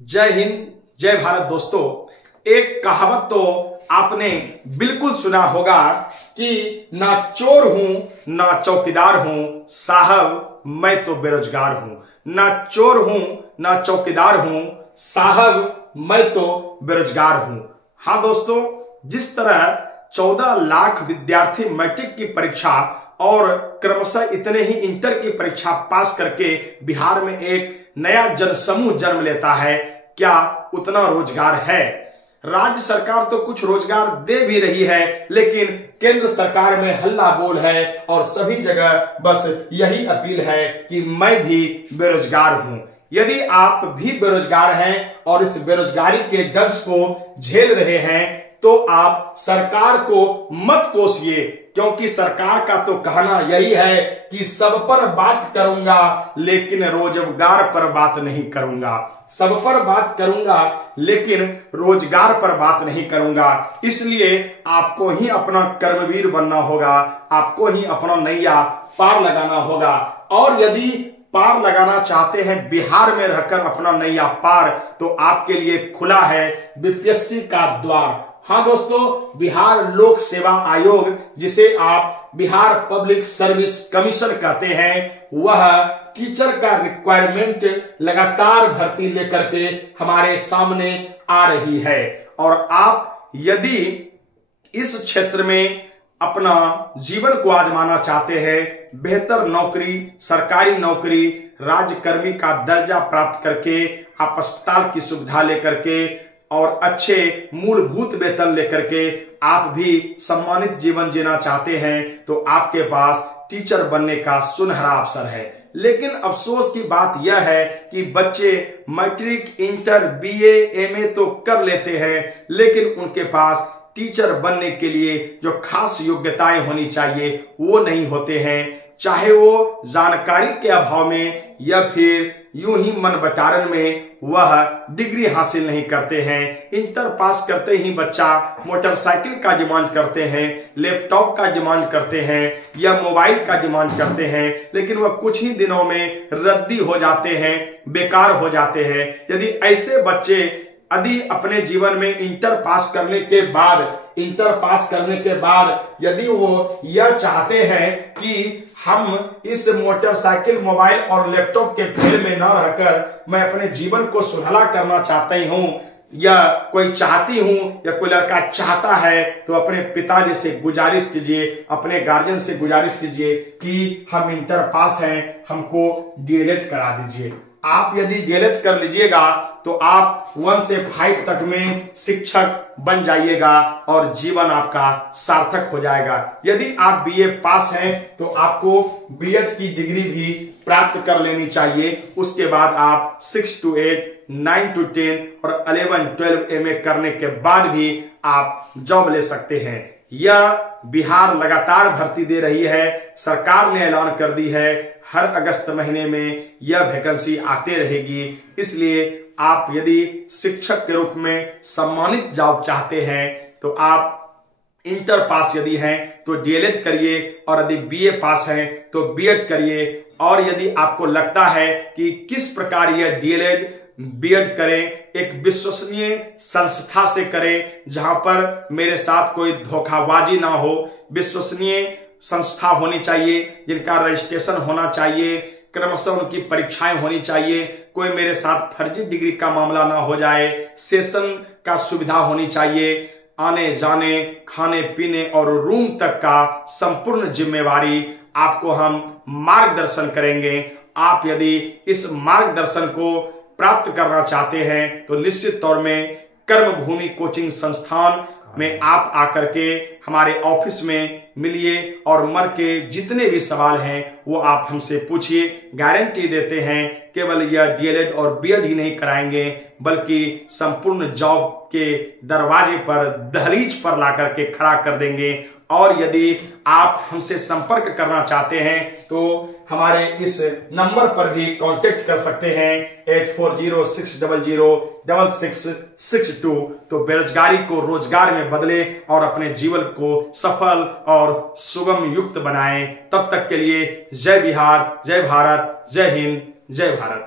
जय हिंद, जय भारत। दोस्तों, एक कहावत तो आपने बिल्कुल सुना होगा कि ना चोर हूं ना चौकीदार हूं, साहब मैं तो बेरोजगार हूं। ना चोर हूं ना चौकीदार हूं, साहब मैं तो बेरोजगार हूं। हाँ दोस्तों, जिस तरह 14 लाख विद्यार्थी मैट्रिक की परीक्षा और क्रमशः इतने ही इंटर की परीक्षा पास करके बिहार में एक नया जनसमूह जन्म लेता है, क्या उतना रोजगार है? राज्य सरकार तो कुछ रोजगार दे भी रही है, लेकिन केंद्र सरकार में हल्ला बोल है और सभी जगह बस यही अपील है कि मैं भी बेरोजगार हूं। यदि आप भी बेरोजगार हैं और इस बेरोजगारी के दर्द को झेल रहे हैं तो आप सरकार को मत कोसिए, क्योंकि सरकार का तो कहना यही है कि सब पर बात करूंगा लेकिन रोजगार पर बात नहीं करूंगा। सब पर बात करूंगा लेकिन रोजगार पर बात नहीं करूंगा। इसलिए आपको ही अपना कर्मवीर बनना होगा, आपको ही अपना नैया पार लगाना होगा। और यदि पार लगाना चाहते हैं बिहार में रहकर अपना नैया पार, तो आपके लिए खुला है बीपीएससी का द्वार। हाँ दोस्तों, बिहार लोक सेवा आयोग, जिसे आप बिहार पब्लिक सर्विस कमीशन कहते हैं, वह टीचर का रिक्वायरमेंट लगातार भर्ती लेकर के हमारे सामने आ रही है। और आप यदि इस क्षेत्र में अपना जीवन को आजमाना चाहते हैं, बेहतर नौकरी, सरकारी नौकरी, राज्यकर्मी का दर्जा प्राप्त करके, आप अस्पताल की सुविधा लेकर के और अच्छे मूलभूत वेतन लेकर के आप भी सम्मानित जीवन जीना चाहते हैं, तो आपके पास टीचर बनने का सुनहरा अवसर है। लेकिन अफसोस की बात यह है कि बच्चे मैट्रिक, इंटर, बीए, एमए तो कर लेते हैं, लेकिन उनके पास टीचर बनने के लिए जो खास योग्यताएं होनी चाहिए वो नहीं होते हैं। चाहे वो जानकारी के अभाव में या फिर यूं ही मन बटारन में वह डिग्री हासिल नहीं करते हैं। इंटर पास करते ही बच्चा मोटरसाइकिल का डिमांड करते हैं, लैपटॉप का डिमांड करते हैं या मोबाइल का डिमांड करते हैं, लेकिन वह कुछ ही दिनों में रद्दी हो जाते हैं, बेकार हो जाते हैं। यदि ऐसे बच्चे यदि अपने जीवन में इंटर पास करने के बाद यदि वो यह चाहते हैं कि हम इस मोटरसाइकिल, मोबाइल और लैपटॉप के फेर में न रहकर मैं अपने जीवन को सुनहला करना चाहती हूं, या कोई चाहती हूं, या कोई लड़का चाहता है, तो अपने पिताजी से गुजारिश कीजिए, अपने गार्जियन से गुजारिश कीजिए कि हम इंटर पास हैं, हमको डीएलएड करा दीजिए। आप यदि डीएलएड कर लीजिएगा तो आप 1 से 5 तक में शिक्षक बन जाइएगा और जीवन आपका सार्थक हो जाएगा। यदि आप बीए पास हैं तो आपको बीएड की डिग्री भी प्राप्त कर लेनी चाहिए। उसके बाद आप 6 to 8, 9 to 10 और 11, 12 एमए करने के बाद भी आप जॉब ले सकते हैं। यह बिहार लगातार भर्ती दे रही है, सरकार ने ऐलान कर दी है हर अगस्त महीने में यह वैकेंसी आते रहेगी। इसलिए आप यदि शिक्षक के रूप में सम्मानित जॉब चाहते हैं तो आप इंटर पास यदि हैं तो डीएलएड करिए, और यदि बीए पास हैं तो बीएड करिए। और यदि आपको लगता है कि किस प्रकार यह डीएलएड, बीएड करें, एक विश्वसनीय संस्था से करें जहां पर मेरे साथ कोई धोखाबाजी ना हो, विश्वसनीय संस्था होनी चाहिए जिनका रजिस्ट्रेशन होना चाहिए, क्रमशः उनकी परीक्षाएं होनी चाहिए, कोई मेरे साथ फर्जी डिग्री का मामला ना हो जाए, सेशन का सुविधा होनी चाहिए, आने जाने, खाने पीने और रूम तक का संपूर्ण जिम्मेवारी आपको हम मार्गदर्शन करेंगे। आप यदि इस मार्गदर्शन को प्राप्त करना चाहते हैं तो निश्चित तौर में कर्मभूमि कोचिंग संस्थान में आप आकर के हमारे ऑफिस में मिलिए और मन के जितने भी सवाल हैं वो आप हमसे पूछिए। गारंटी देते हैं केवल यह डीएलएड और बीएड ही नहीं कराएंगे, बल्कि संपूर्ण जॉब के दरवाजे पर, दहलीज पर लाकर के खड़ा कर देंगे। और यदि आप हमसे संपर्क करना चाहते हैं तो हमारे इस नंबर पर भी कांटेक्ट कर सकते हैं 8406006662। तो बेरोजगारी को रोजगार में बदले और अपने जीवन को सफल और सुगम युक्त बनाएं। तब तक के लिए जय बिहार, जय भारत, जय हिंद, जय भारत।